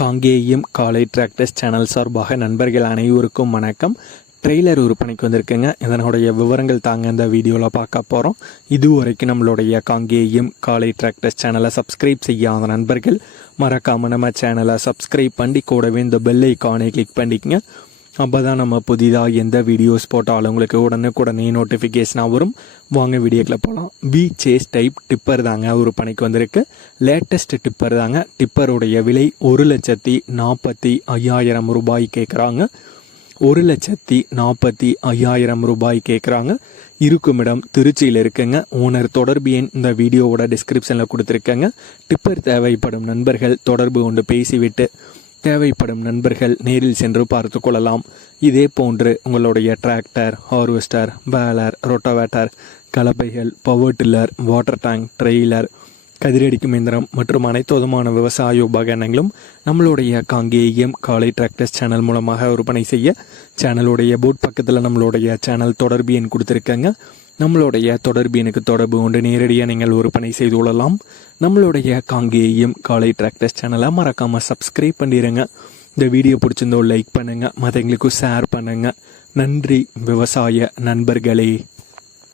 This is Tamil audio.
காங்கேயம் காலை டிராக்டர்ஸ் சேனல் சார்பாக நண்பர்கள் அனைவருக்கும் வணக்கம். ட்ரெய்லர் விற்பனைக்கு வந்திருக்குங்க. இதனுடைய விவரங்கள் தாங்க இந்த வீடியோவில் பார்க்க போகிறோம் இது வரைக்கும் நம்மளுடைய காங்கேயம் காலை டிராக்டர்ஸ் சேனலை சப்ஸ்கிரைப் செய்யாத நண்பர்கள் மறக்காமல் நம்ம சேனலை சப்ஸ்கிரைப் பண்ணி கூடவே இந்த பெல் ஐக்கானை கிளிக் பண்ணிக்கங்க. அப்போ தான் நம்ம புதிதாக எந்த வீடியோஸ் போட்டாலும் உங்களுக்கு உடனுக்குடனே நோட்டிஃபிகேஷனாக வரும். வாங்க வீடியோக்கில் போகலாம் வி சேஸ் டைப் டிப்பர் தாங்க ஒரு பணிக்கு வந்திருக்கு. லேட்டஸ்ட் டிப்பர் தாங்க. டிப்பருடைய விலை ஒரு லட்சத்தி நாற்பத்தி ஐயாயிரம் ரூபாய் கேட்குறாங்க ஒரு லட்சத்தி நாற்பத்தி ஐயாயிரம் ரூபாய் கேட்குறாங்க இருக்கும் இடம் திருச்சியில் இருக்குங்க. ஓனர் தொடர்பு எண் இந்த வீடியோவோட டிஸ்கிரிப்ஷனில் கொடுத்துருக்கேங்க. டிப்பர் தேவைப்படும் நண்பர்கள் தொடர்பு கொண்டு பேசிவிட்டு தேவைப்படும் நண்பர்கள் நேரில் சென்று பார்த்து கொள்ளலாம். இதே போன்று உங்களுடைய tractor harvester baler rotavator கலப்பைகள் power tiller water tank trailer கதிரடிக்கும் இயந்திரம் மற்றும் அனைத்து விதமான விவசாய உபகரணங்களும் நம்மளுடைய காங்கேயம் காலை டிராக்டர்ஸ் சேனல் மூலமாக விற்பனை செய்ய சேனலுடைய போட் பக்கத்தில் நம்மளுடைய சேனல் தொடர்பு எண் கொடுத்துருக்கேங்க. நம்மளுடைய தொடர்பு எனக்கு தொடர்பு கொண்டு நேரடியாக நீங்கள் விற்பனை செய்து கொள்ளலாம். நம்மளுடைய காங்கேயம் காலை டிராக்டர்ஸ் சேனலை மறக்காமல் சப்ஸ்கிரைப் பண்ணிடுங்க இந்த வீடியோ பிடிச்சிருந்தோ லைக் பண்ணுங்கள் மற்றவங்களுக்கும் ஷேர் பண்ணுங்கள் நன்றி விவசாய நண்பர்களே.